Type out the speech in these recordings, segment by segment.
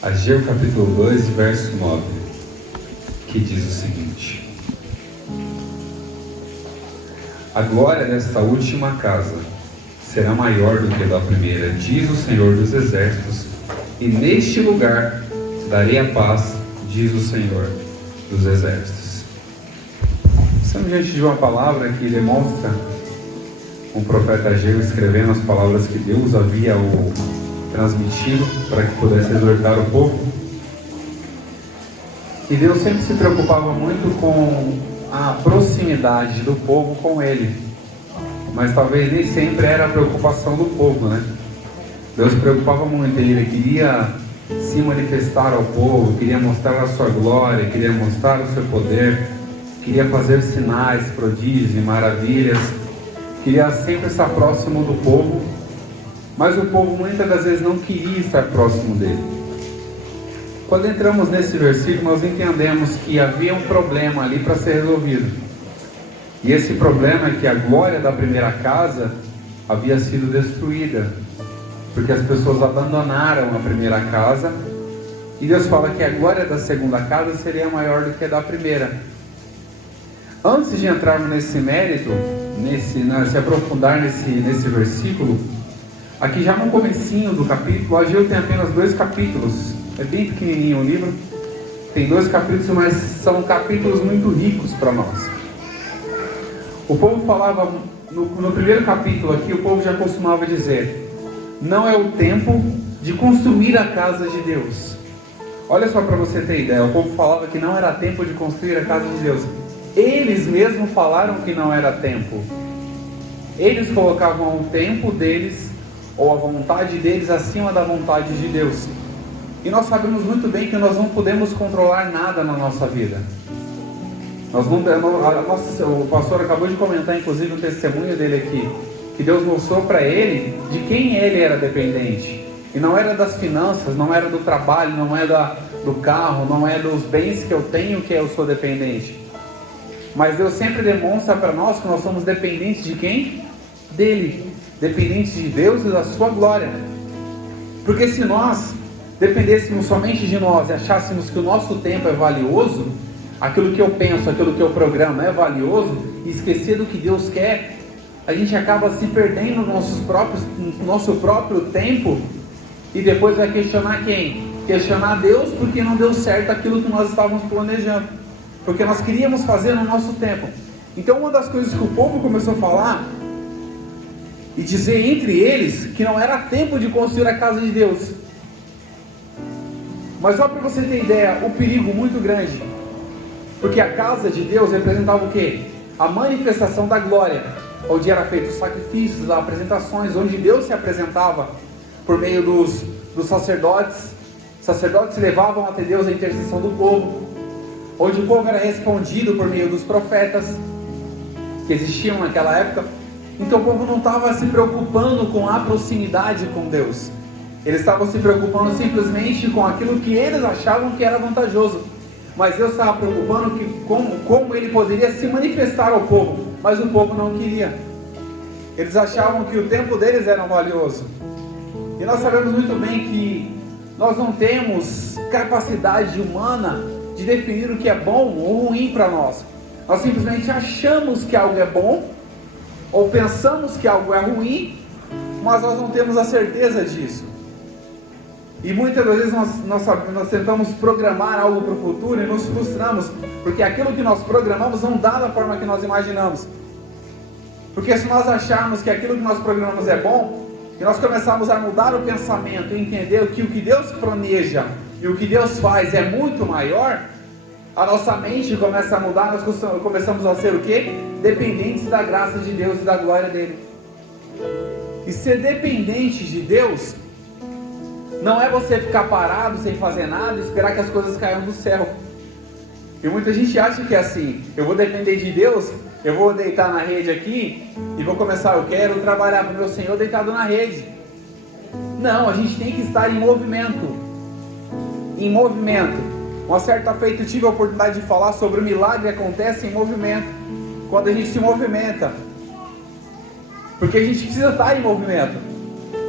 Ageu capítulo 2, verso 9, que diz o seguinte: a glória desta última casa será maior do que a da primeira, diz o Senhor dos Exércitos, e neste lugar darei a paz, diz o Senhor dos Exércitos. Estamos diante de uma palavra que demonstra o profeta Ageu escrevendo as palavras que Deus havia transmitido para que pudesse exortar o povo. E Deus sempre se preocupava muito com a proximidade do povo com Ele, mas talvez nem sempre era a preocupação do povo, né? Deus se preocupava muito, Ele queria se manifestar ao povo, queria mostrar a sua glória, queria mostrar o seu poder, queria fazer sinais, prodígios e maravilhas, queria sempre estar próximo do povo, mas o povo muitas das vezes não queria estar próximo dele. Quando entramos nesse versículo, nós entendemos que havia um problema ali para ser resolvido. E esse problema é que a glória da primeira casa havia sido destruída, porque as pessoas abandonaram a primeira casa, e Deus fala que a glória da segunda casa seria maior do que a da primeira. Antes de entrarmos nesse mérito, se aprofundar nesse versículo, aqui já no comecinho do capítulo, Ageu tem apenas 2 capítulos, é bem pequenininho o livro, tem 2 capítulos, mas são capítulos muito ricos para nós. O povo falava, no primeiro capítulo aqui, o povo já costumava dizer: não é o tempo de construir a casa de Deus. Olha só para você ter ideia, o povo falava que não era tempo de construir a casa de Deus. Eles mesmos falaram que não era tempo. Eles colocavam o tempo deles, ou a vontade deles, acima da vontade de Deus. E nós sabemos muito bem que nós não podemos controlar nada na nossa vida. O pastor acabou de comentar, inclusive, um testemunho dele aqui, que Deus mostrou para ele de quem ele era dependente. E não era das finanças, não era do trabalho, não é do carro, não é dos bens que eu tenho que eu sou dependente. Mas Deus sempre demonstra para nós que nós somos dependentes de quem? Dele. Dependentes de Deus e da sua glória. Porque se nós dependêssemos somente de nós e achássemos que o nosso tempo é valioso, aquilo que eu penso, aquilo que eu programo é valioso, e esquecer do que Deus quer, a gente acaba se perdendo no nosso próprio tempo, e depois vai questionar quem? Questionar Deus porque não deu certo aquilo que nós estávamos planejando, porque nós queríamos fazer no nosso tempo. Então uma das coisas que o povo começou a falar e dizer entre eles que não era tempo de construir a casa de Deus. Mas só para você ter ideia, o perigo muito grande, porque a casa de Deus representava o quê? A manifestação da glória, onde era feito os sacrifícios, as apresentações, onde Deus se apresentava por meio dos sacerdotes. Os sacerdotes levavam até Deus a intercessão do povo, onde o povo era respondido por meio dos profetas que existiam naquela época. Então o povo não estava se preocupando com a proximidade com Deus. Eles estavam se preocupando simplesmente com aquilo que eles achavam que era vantajoso. Mas Deus estava preocupando como Ele poderia se manifestar ao povo. Mas o povo não queria. Eles achavam que o tempo deles era valioso. E nós sabemos muito bem que nós não temos capacidade humana de definir o que é bom ou ruim para nós. Nós simplesmente achamos que algo é bom, ou pensamos que algo é ruim, mas nós não temos a certeza disso. E muitas das vezes nós tentamos programar algo para o futuro e nos frustramos, porque aquilo que nós programamos não dá da forma que nós imaginamos. Porque se nós acharmos que aquilo que nós programamos é bom, e nós começarmos a mudar o pensamento e entender que o que Deus planeja e o que Deus faz é muito maior, a nossa mente começa a mudar, nós começamos a ser o quê? Dependentes da graça de Deus e da glória dele. E ser dependente de Deus não é você ficar parado sem fazer nada e esperar que as coisas caiam do céu. E muita gente acha que é assim: eu vou depender de Deus, eu vou deitar na rede aqui e vou começar, eu quero trabalhar para o meu Senhor deitado na rede. Não, a gente tem que estar em movimento. Em movimento. Uma certa feita eu tive a oportunidade de falar sobre o milagre que acontece em movimento. Quando a gente se movimenta. Porque a gente precisa estar em movimento.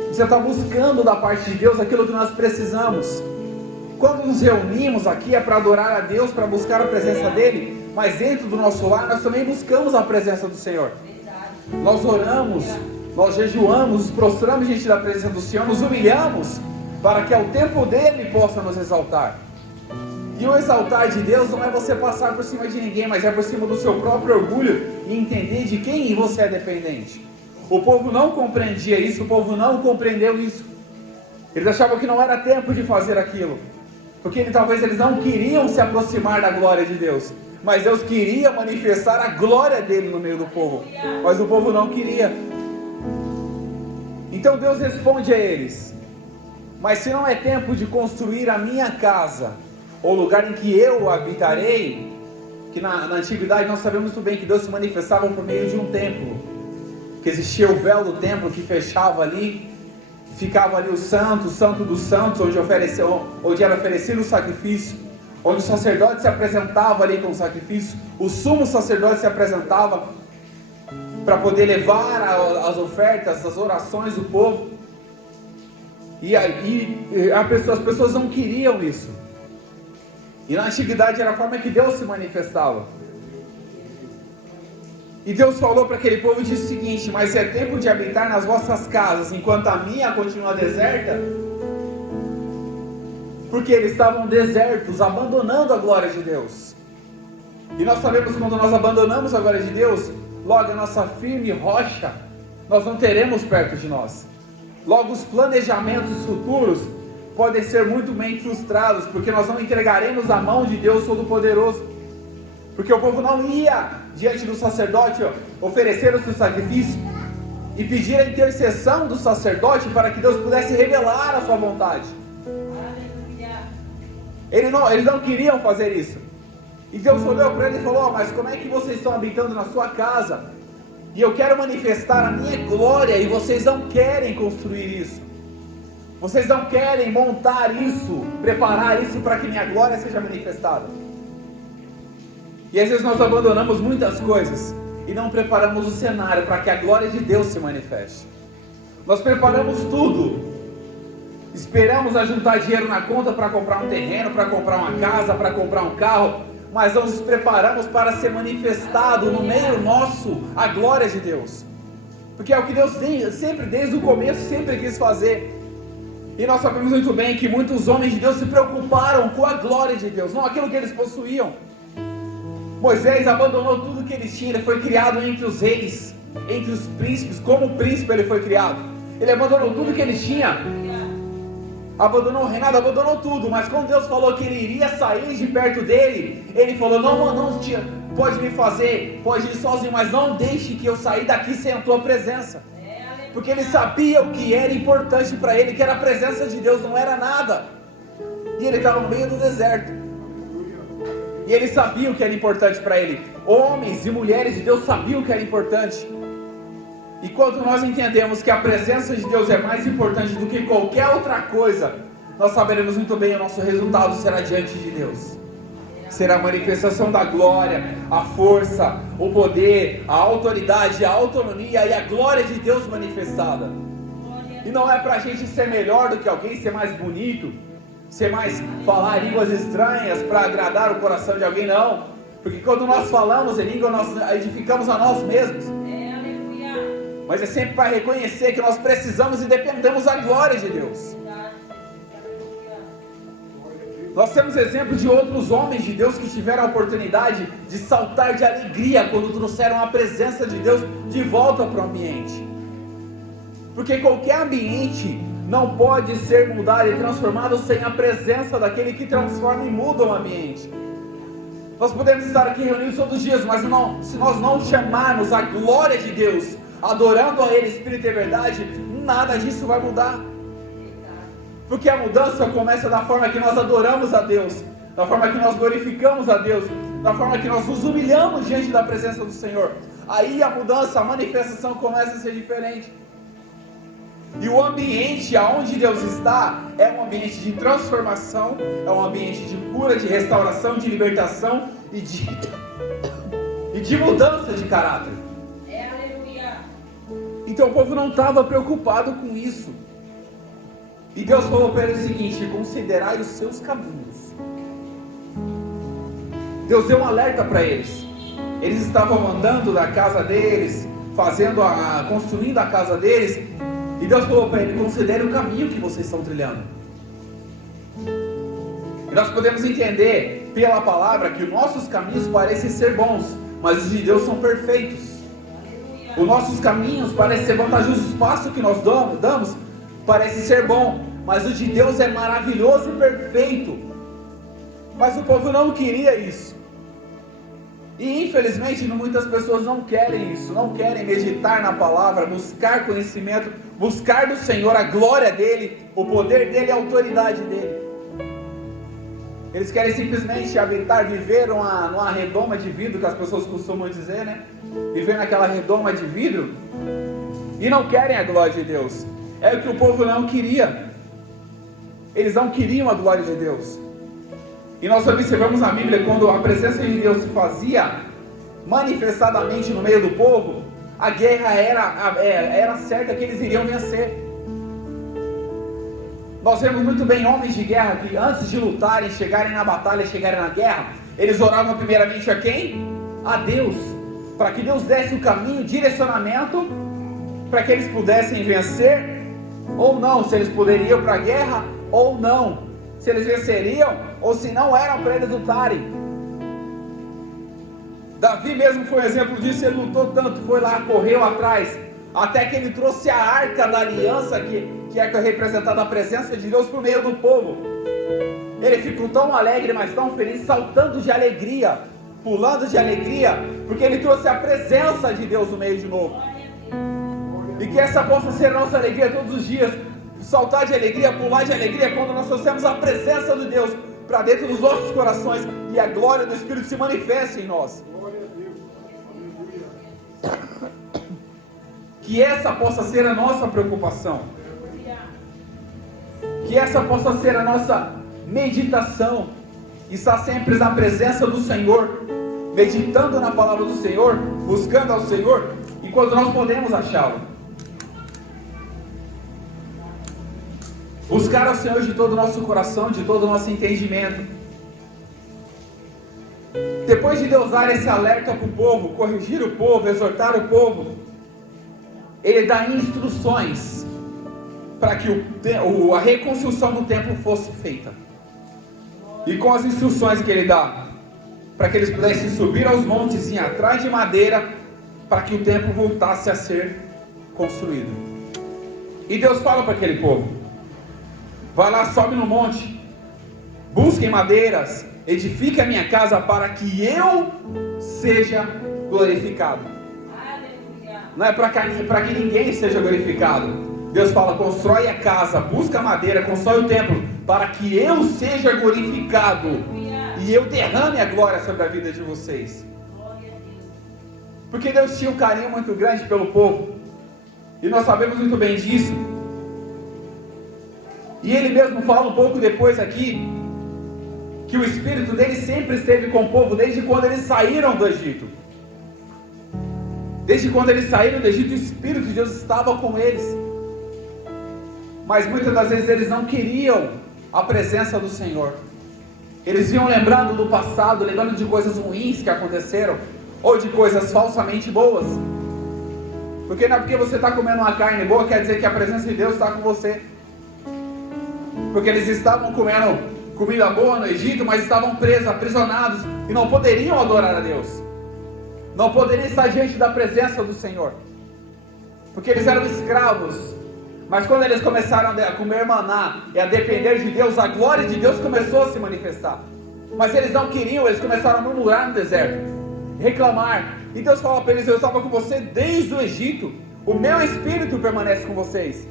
Precisa estar buscando da parte de Deus aquilo que nós precisamos. Quando nos reunimos aqui é para adorar a Deus, para buscar a presença dEle, mas dentro do nosso lar nós também buscamos a presença do Senhor. Nós oramos, nós jejuamos, nos prostramos diante da presença do Senhor, nos humilhamos, para que ao tempo dEle possa nos exaltar. E o exaltar de Deus não é você passar por cima de ninguém, mas é por cima do seu próprio orgulho e entender de quem você é dependente. O povo não compreendia isso, o povo não compreendeu isso. Eles achavam que não era tempo de fazer aquilo, porque talvez eles não queriam se aproximar da glória de Deus, mas Deus queria manifestar a glória dele no meio do povo, mas o povo não queria. Então Deus responde a eles: mas se não é tempo de construir a minha casa, ou lugar em que eu habitarei, que na antiguidade nós sabemos muito bem que Deus se manifestava por meio de um templo, que existia o véu do templo que fechava ali, ficava ali o santo dos santos, onde era oferecido o sacrifício, onde o sacerdote se apresentava ali com o sacrifício, o sumo sacerdote se apresentava para poder levar as ofertas, as orações do povo, e as pessoas não queriam isso. E na antiguidade era a forma que Deus se manifestava. E Deus falou para aquele povo e disse o seguinte: mas é tempo de habitar nas vossas casas, enquanto a minha continua deserta, porque eles estavam desertos, abandonando a glória de Deus. E nós sabemos que quando nós abandonamos a glória de Deus, logo a nossa firme rocha, nós não teremos perto de nós. Logo os planejamentos futuros podem ser muito bem frustrados, porque nós não entregaremos a mão de Deus Todo-Poderoso, porque o povo não ia diante do sacerdote oferecer o seu sacrifício e pedir a intercessão do sacerdote para que Deus pudesse revelar a sua vontade. Eles não queriam fazer isso. E Deus olhou para ele e falou: mas como é que vocês estão habitando na sua casa, e eu quero manifestar a minha glória, e vocês não querem construir isso? Vocês não querem montar isso, preparar isso para que minha glória seja manifestada. E às vezes nós abandonamos muitas coisas e não preparamos o cenário para que a glória de Deus se manifeste. Nós preparamos tudo, esperamos ajuntar dinheiro na conta para comprar um terreno, para comprar uma casa, para comprar um carro, mas não nos preparamos para ser manifestado no meio nosso a glória de Deus, porque é o que Deus sempre, desde o começo, sempre quis fazer. E nós sabemos muito bem que muitos homens de Deus se preocuparam com a glória de Deus, não aquilo que eles possuíam. Moisés abandonou tudo que ele tinha, ele foi criado entre os reis, entre os príncipes, como príncipe ele foi criado. Ele abandonou tudo que ele tinha, abandonou o reinado, abandonou tudo, mas quando Deus falou que ele iria sair de perto dele, ele falou: não pode me fazer, pode ir sozinho, mas não deixe que eu sair daqui sem a tua presença. Porque ele sabia o que era importante para ele, que era a presença de Deus, não era nada. E ele estava no meio do deserto, e ele sabia o que era importante para ele. Homens e mulheres de Deus sabiam o que era importante. E quando nós entendemos que a presença de Deus é mais importante do que qualquer outra coisa, nós saberemos muito bem o nosso resultado será diante de Deus. Será a manifestação da glória, a força, o poder, a autoridade, a autonomia e a glória de Deus manifestada. E não é para a gente ser melhor do que alguém, ser mais bonito, falar línguas estranhas para agradar o coração de alguém, não. Porque quando nós falamos em língua, nós edificamos a nós mesmos. Mas é sempre para reconhecer que nós precisamos e dependemos da glória de Deus. Nós temos exemplos de outros homens de Deus que tiveram a oportunidade de saltar de alegria quando trouxeram a presença de Deus de volta para o ambiente. Porque qualquer ambiente não pode ser mudado e transformado sem a presença daquele que transforma e muda o ambiente. Nós podemos estar aqui reunidos todos os dias, mas se nós não chamarmos a glória de Deus, adorando a Ele, Espírito e verdade, nada disso vai mudar. Porque a mudança começa da forma que nós adoramos a Deus, da forma que nós glorificamos a Deus, da forma que nós nos humilhamos diante da presença do Senhor. Aí a mudança, a manifestação começa a ser diferente. E o ambiente aonde Deus está é um ambiente de transformação, é um ambiente de cura, de restauração, de libertação e de mudança de caráter. Então o povo não estava preocupado com isso. E Deus falou para eles o seguinte: considerai os seus caminhos. Deus deu um alerta para eles. Eles estavam andando da casa deles, construindo a casa deles, e Deus falou para eles: considere o caminho que vocês estão trilhando. E nós podemos entender pela palavra que os nossos caminhos parecem ser bons, mas os de Deus são perfeitos. Os nossos caminhos parecem ser vantajosos, o passo que nós damos parece ser bom, mas o de Deus é maravilhoso e perfeito. Mas o povo não queria isso. E infelizmente muitas pessoas não querem isso, não querem meditar na palavra, buscar conhecimento, buscar do Senhor a glória dEle, o poder dEle e a autoridade dEle. Eles querem simplesmente habitar, viver numa redoma de vidro, que as pessoas costumam dizer, né? Viver naquela redoma de vidro, e não querem a glória de Deus. É o que o povo não queria. Eles não queriam a glória de Deus. E nós observamos na Bíblia, quando a presença de Deus se fazia manifestadamente no meio do povo, a guerra era certa que eles iriam vencer. Nós vemos muito bem homens de guerra que antes de lutarem, chegarem na batalha, chegarem na guerra, eles oravam primeiramente a quem? A Deus, para que Deus desse o caminho, direcionamento, para que eles pudessem vencer ou não, se eles poderiam para a guerra ou não, se eles venceriam ou se não eram para eles lutarem. Davi mesmo foi um exemplo disso. Ele lutou tanto, foi lá, correu atrás, até que ele trouxe a arca da aliança, que é representada a presença de Deus por meio do povo. Ele ficou tão alegre, mas tão feliz, saltando de alegria, pulando de alegria, porque ele trouxe a presença de Deus no meio de novo. E que essa possa ser a nossa alegria todos os dias, saltar de alegria, pular de alegria, quando nós trouxemos a presença de Deus para dentro dos nossos corações, e a glória do Espírito se manifeste em nós. Que essa possa ser a nossa preocupação, que essa possa ser a nossa meditação, estar sempre na presença do Senhor, meditando na palavra do Senhor, buscando ao Senhor, e quando nós podemos achá-lo, buscar ao Senhor de todo o nosso coração, de todo o nosso entendimento. Depois de Deus dar esse alerta para o povo, corrigir o povo, exortar o povo, Ele dá instruções para que a reconstrução do templo fosse feita. E com as instruções que Ele dá, para que eles pudessem subir aos montes e ir atrás de madeira, para que o templo voltasse a ser construído. E Deus fala para aquele povo: vai lá, sobe no monte, busquem madeiras, edifique a minha casa para que eu seja glorificado. Não é para que ninguém seja glorificado. Deus fala: constrói a casa, busca a madeira, constrói o templo, para que eu seja glorificado e eu derrame a glória sobre a vida de vocês. Porque Deus tinha um carinho muito grande pelo povo, e nós sabemos muito bem disso. E Ele mesmo fala um pouco depois aqui, que o Espírito dele sempre esteve com o povo, desde quando eles saíram do Egito. Desde quando eles saíram do Egito, o Espírito de Deus estava com eles. Mas muitas das vezes eles não queriam a presença do Senhor. Eles iam lembrando do passado, lembrando de coisas ruins que aconteceram, ou de coisas falsamente boas. Porque não é porque você está comendo uma carne boa, quer dizer que a presença de Deus está com você. Porque eles estavam comendo comida boa no Egito, mas estavam presos, aprisionados, e não poderiam adorar a Deus, não poderiam estar diante da presença do Senhor, porque eles eram escravos. Mas quando eles começaram a comer maná e a depender de Deus, a glória de Deus começou a se manifestar. Mas eles não queriam, eles começaram a murmurar no deserto, reclamar. E Deus falou para eles: eu estava com você desde o Egito, o meu Espírito permanece com vocês.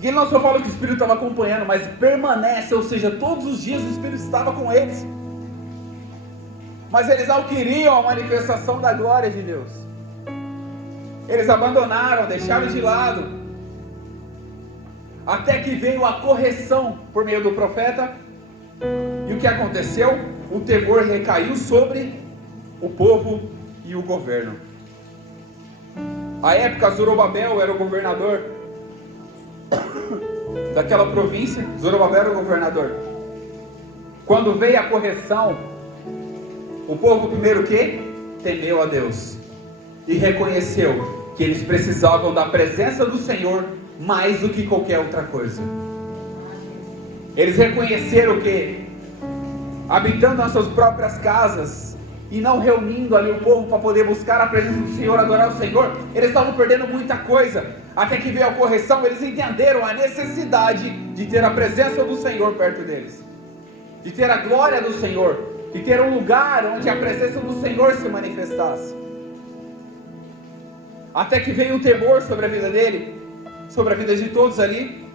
E Ele não só fala que o Espírito estava acompanhando, mas permanece, ou seja, todos os dias o Espírito estava com eles. Mas eles não queriam a manifestação da glória de Deus. Eles abandonaram, deixaram de lado, até que veio a correção por meio do profeta. E o que aconteceu? O temor recaiu sobre o povo e o governo. À época, Zorobabel era o governador. daquela província. Zorobabel era o governador. Quando veio a correção, o povo primeiro o quê? Temeu a Deus e reconheceu que eles precisavam da presença do Senhor mais do que qualquer outra coisa. Eles reconheceram que, habitando nas suas próprias casas e não reunindo ali o povo para poder buscar a presença do Senhor, adorar o Senhor, eles estavam perdendo muita coisa. Até que veio a correção, eles entenderam a necessidade de ter a presença do Senhor perto deles, de ter a glória do Senhor, de ter um lugar onde a presença do Senhor se manifestasse. Até que veio o temor sobre a vida dele, sobre a vida de todos ali.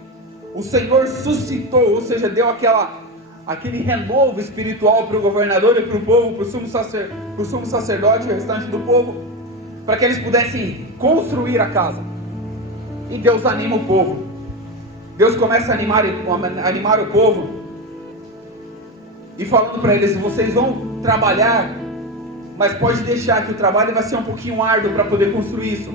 O Senhor suscitou, ou seja, deu aquele renovo espiritual para o governador e para o povo, para o sumo sacerdote e o restante do povo, para que eles pudessem construir a casa. E Deus anima o povo. Deus começa a animar o povo e falando para eles: vocês vão trabalhar, mas pode deixar que o trabalho vai ser um pouquinho árduo para poder construir isso,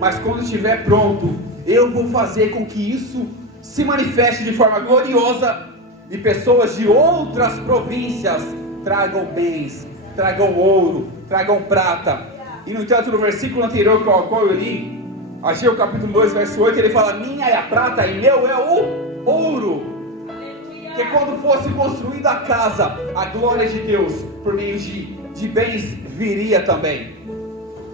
mas quando estiver pronto, eu vou fazer com que isso se manifeste de forma gloriosa, e pessoas de outras províncias tragam bens, tragam ouro, tragam prata. E no entanto, no versículo anterior ao qual eu li, Ageu capítulo 2, verso 8, ele fala: minha é a prata e meu é o ouro. Que quando fosse construída a casa, a glória de Deus, por meio de bens, viria também.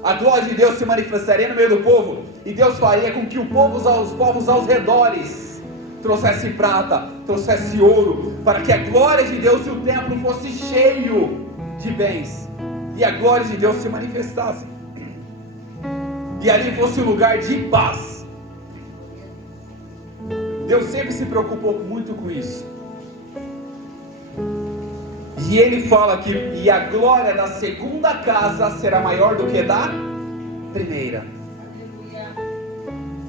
A glória de Deus se manifestaria no meio do povo, e Deus faria com que os povos aos redores trouxesse prata, trouxesse ouro, para que a glória de Deus e o templo fosse cheio de bens, e a glória de Deus se manifestasse, e ali fosse um lugar de paz. Deus sempre se preocupou muito com isso. E ele fala que e a glória da segunda casa será maior do que da primeira.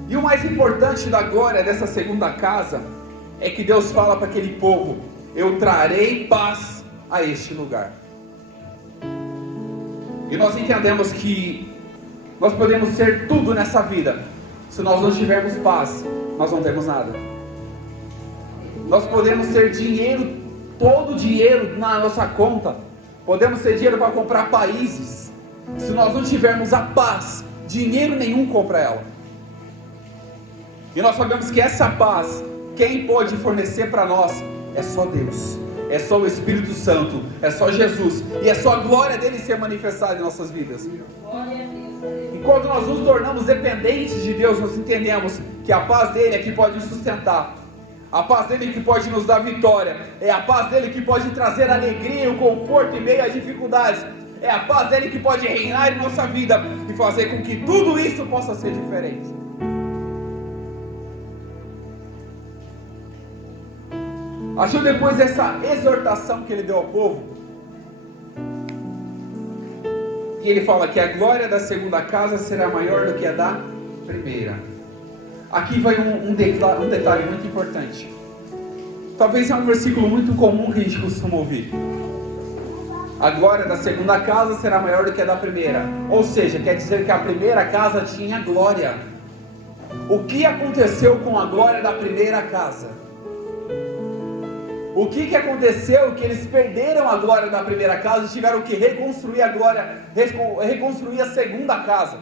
E o mais importante da glória dessa segunda casa é que Deus fala para aquele povo: eu trarei paz a este lugar. E nós entendemos que nós podemos ser tudo nessa vida, se nós não tivermos paz, nós não temos nada. Nós podemos ter dinheiro, todo o dinheiro na nossa conta, podemos ter dinheiro para comprar países, se nós não tivermos a paz, dinheiro nenhum compra ela. E nós sabemos que essa paz, quem pode fornecer para nós é só Deus, é só o Espírito Santo, é só Jesus, e é só a glória dele ser manifestada em nossas vidas. E quando nós nos tornamos dependentes de Deus, nós entendemos que a paz dele é que pode nos sustentar, a paz dele que pode nos dar vitória, é a paz dele que pode trazer alegria, o conforto em meio às dificuldades, é a paz dele que pode reinar em nossa vida e fazer com que tudo isso possa ser diferente. Achou depois dessa exortação que ele deu ao povo, que ele fala que a glória da segunda casa será maior do que a da primeira. Aqui vai um detalhe muito importante. Talvez é um versículo muito comum que a gente costuma ouvir. A glória da segunda casa será maior do que a da primeira. Ou seja, quer dizer que a primeira casa tinha glória. O que aconteceu com a glória da primeira casa? O que aconteceu? Que eles perderam a glória da primeira casa e tiveram que reconstruir a glória, reconstruir a segunda casa.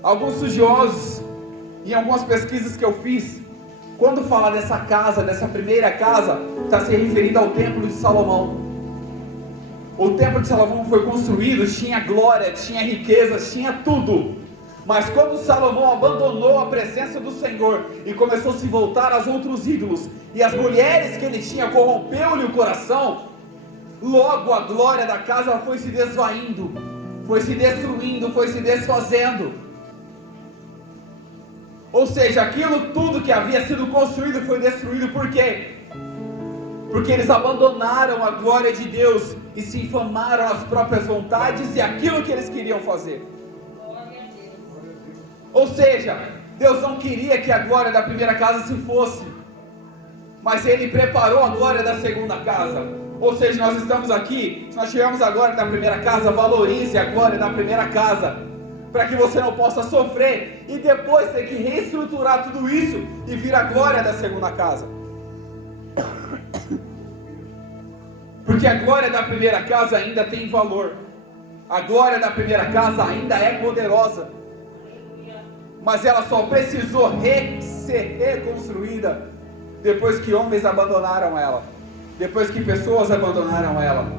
Alguns estudiosos, em algumas pesquisas que eu fiz, quando fala dessa casa, dessa primeira casa, está se referindo ao templo de Salomão. O templo de Salomão foi construído, tinha glória, tinha riquezas, tinha tudo. Mas quando Salomão abandonou a presença do Senhor e começou a se voltar aos outros ídolos, e as mulheres que ele tinha corrompeu-lhe o coração, logo a glória da casa foi se desvaindo, foi se destruindo, foi se desfazendo. Ou seja, aquilo tudo que havia sido construído foi destruído. Por quê? Porque eles abandonaram a glória de Deus e se infamaram as próprias vontades e aquilo que eles queriam fazer. Ou seja, Deus não queria que a glória da primeira casa se fosse, mas Ele preparou a glória da segunda casa. Ou seja, nós estamos aqui, se nós tivermos a glória da primeira casa, valorize a glória da primeira casa, para que você não possa sofrer e depois ter que reestruturar tudo isso e vir a glória da segunda casa. Porque a glória da primeira casa ainda tem valor. A glória da primeira casa ainda é poderosa. Mas ela só precisou ser reconstruída depois que homens abandonaram ela. Depois que pessoas abandonaram ela.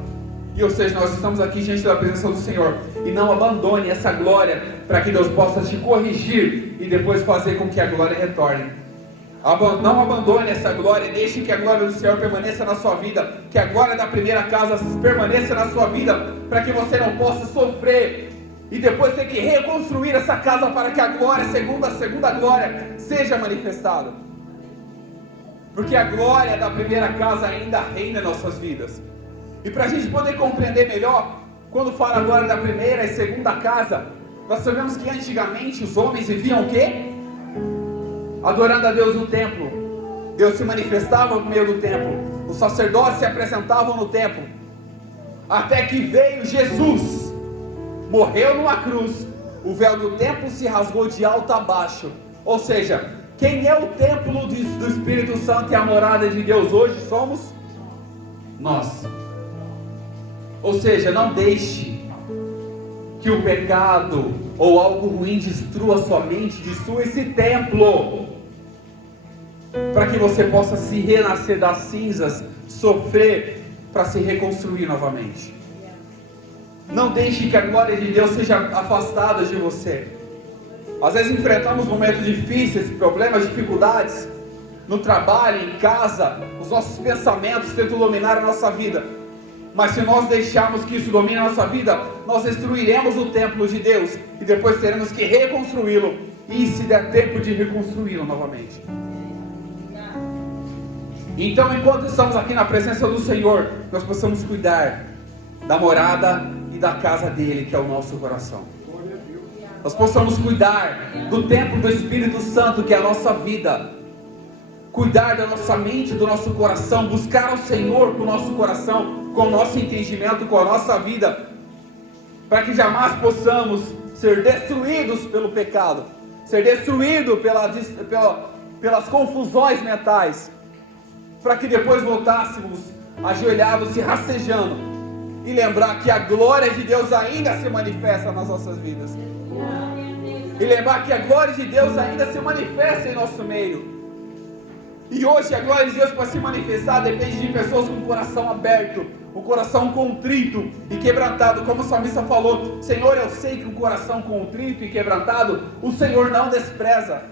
E ou seja, nós estamos aqui diante da presença do Senhor. E não abandone essa glória para que Deus possa te corrigir e depois fazer com que a glória retorne. Não abandone essa glória e deixe que a glória do Senhor permaneça na sua vida. Que a glória da primeira casa permaneça na sua vida, para que você não possa sofrer e depois ter que reconstruir essa casa para que a glória, a segunda glória, seja manifestada. Porque a glória da primeira casa ainda reina em nossas vidas. E para a gente poder compreender melhor, quando fala a glória da primeira e segunda casa, nós sabemos que antigamente os homens viviam o quê? Adorando a Deus no templo. Deus se manifestava no meio do templo. Os sacerdotes se apresentavam no templo. Até que veio Jesus, morreu numa cruz, o véu do templo se rasgou de alto a baixo. Ou seja, quem é o templo do Espírito Santo e a morada de Deus hoje somos nós. Ou seja, não deixe que o pecado ou algo ruim destrua sua mente, destrua esse templo, para que você possa se renascer das cinzas, sofrer para se reconstruir novamente. Não deixe que a glória de Deus seja afastada de você. Às vezes enfrentamos momentos difíceis, problemas, dificuldades, no trabalho, em casa, os nossos pensamentos tentam dominar a nossa vida. Mas se nós deixarmos que isso domine a nossa vida, nós destruiremos o templo de Deus e depois teremos que reconstruí-lo, e se der tempo de reconstruí-lo novamente. Então, enquanto estamos aqui na presença do Senhor, nós possamos cuidar da morada e da casa dele, que é o nosso coração. Nós possamos cuidar do templo do Espírito Santo, que é a nossa vida. Cuidar da nossa mente, do nosso coração, buscar o Senhor com o nosso coração, com o nosso entendimento, com a nossa vida, para que jamais possamos ser destruídos pelo pecado, ser destruídos pelas confusões mentais, para que depois voltássemos ajoelhados, se rastejando, e lembrar que a glória de Deus ainda se manifesta nas nossas vidas, e lembrar que a glória de Deus ainda se manifesta em nosso meio. E hoje a glória de Deus para se manifestar depende de pessoas com o coração aberto, o coração contrito e quebrantado, como o salmista falou: Senhor, eu sei que o coração contrito e quebrantado o Senhor não despreza.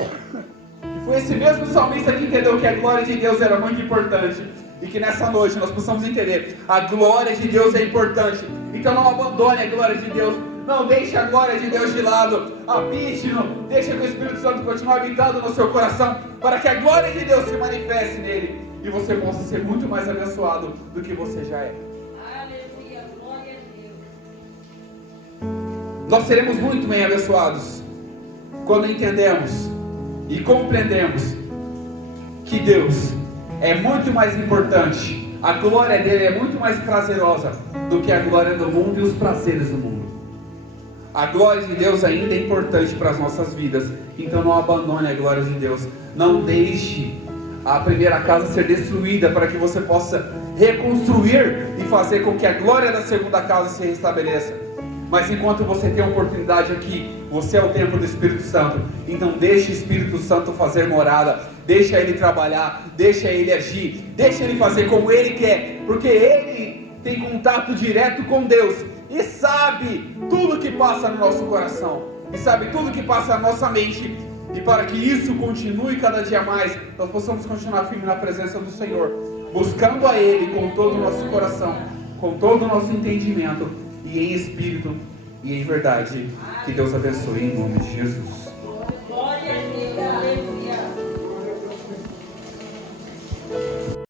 E foi esse mesmo salmista que entendeu que a glória de Deus era muito importante, e que nessa noite nós possamos entender: a glória de Deus é importante, então não abandone a glória de Deus. Não deixe a glória de Deus de lado, habite-no, deixe que o Espírito Santo continue habitando no seu coração, para que a glória de Deus se manifeste nele, e você possa ser muito mais abençoado do que você já é. Aleluia, glória a Deus. Nós seremos muito bem abençoados quando entendemos e compreendemos que Deus é muito mais importante, a glória dele é muito mais prazerosa do que a glória do mundo e os prazeres do mundo. A glória de Deus ainda é importante para as nossas vidas, então não abandone a glória de Deus. Não deixe a primeira casa ser destruída, para que você possa reconstruir e fazer com que a glória da segunda casa se restabeleça. Mas enquanto você tem a oportunidade aqui, você é o templo do Espírito Santo, então deixe o Espírito Santo fazer morada, deixa ele trabalhar, deixa ele agir, deixa ele fazer como ele quer, porque ele tem contato direto com Deus e sabe tudo que passa no nosso coração, e sabe tudo que passa na nossa mente. E para que isso continue cada dia mais, nós possamos continuar firme na presença do Senhor, buscando a Ele com todo o nosso coração, com todo o nosso entendimento, e em espírito e em verdade. Que Deus abençoe em nome de Jesus.